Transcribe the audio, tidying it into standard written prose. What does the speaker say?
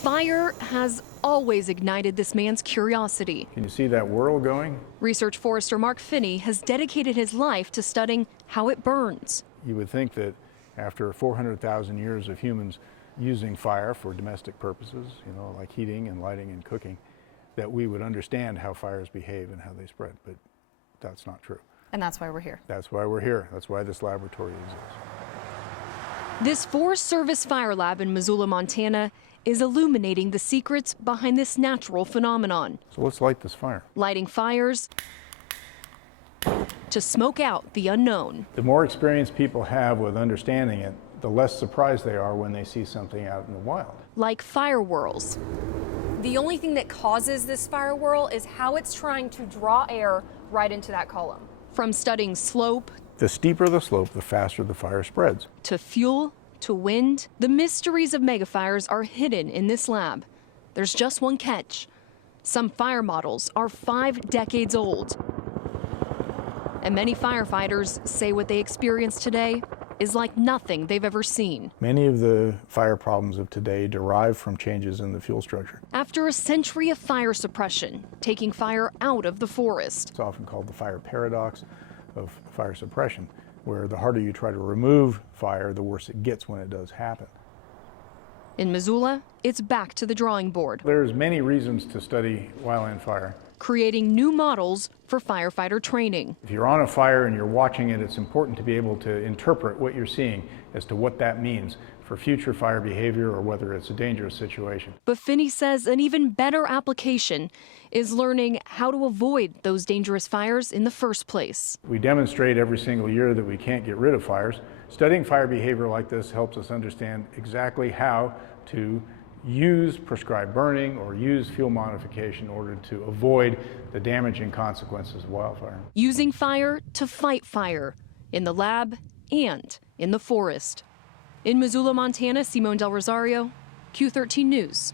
Fire has always ignited this man's curiosity. Can you see that whirl going? Research forester Mark Finney has dedicated his life to studying how it burns. You would think that after 400,000 years of humans using fire for domestic purposes, like heating and lighting and cooking, that we would understand how fires behave and how they spread, but that's not true. And that's why we're here. That's why we're here. That's why this laboratory exists. This Forest Service fire lab in Missoula, Montana, is illuminating the secrets behind this natural phenomenon. So let's light this fire. Lighting fires to smoke out the unknown. The more experience people have with understanding it, the less surprised they are when they see something out in the wild. Like fire whirls. The only thing that causes this fire whirl is how it's trying to draw air right into that column. From studying slope, The steeper the slope, the faster the fire spreads. to fuel, to wind, the mysteries of megafires are hidden in this lab. There's just one catch. Some fire models are 5 decades old. And many firefighters say what they experience today is like nothing they've ever seen. Many of the fire problems of today derive from changes in the fuel structure. After a century of fire suppression, taking fire out of the forest. It's often called the fire paradox of fire suppression, where the harder you try to remove fire, the worse it gets when it does happen. In Missoula, it's back to the drawing board, There's many reasons to study wildland fire. creating new models for firefighter training. If you're on a fire and you're watching it, it's important to be able to interpret what you're seeing as to what that means for future fire behavior or whether it's a dangerous situation. But Finney says an even better application is learning how to avoid those dangerous fires in the first place. We demonstrate every single year that we can't get rid of fires. Studying fire behavior like this helps us understand exactly how to use prescribed burning or use fuel modification in order to avoid the damaging consequences of wildfire. Using fire to fight fire in the lab and in the forest. In Missoula, Montana, Simone Del Rosario, Q13 News.